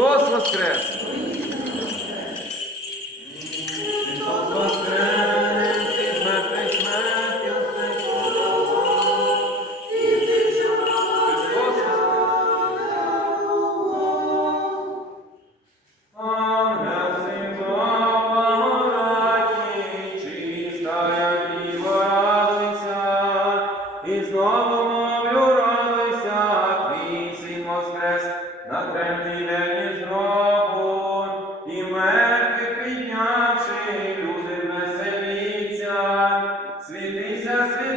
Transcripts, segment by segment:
Христос Воскрес! Is not світися, світися,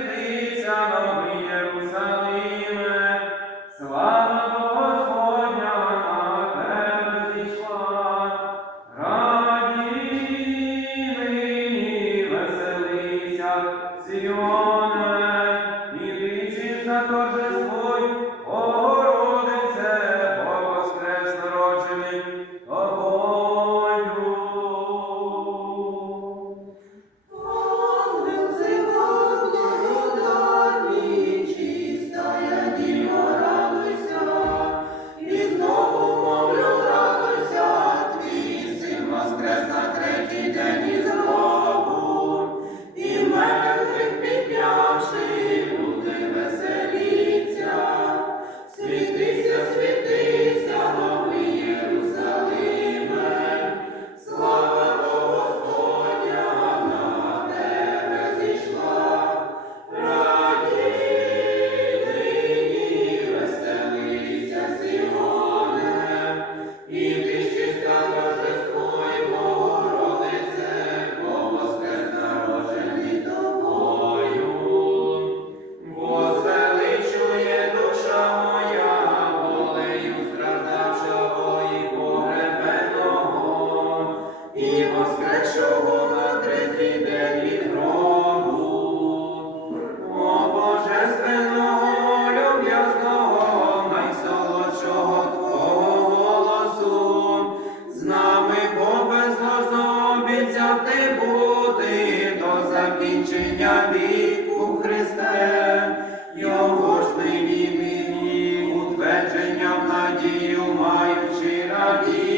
Надію маючи радіємо.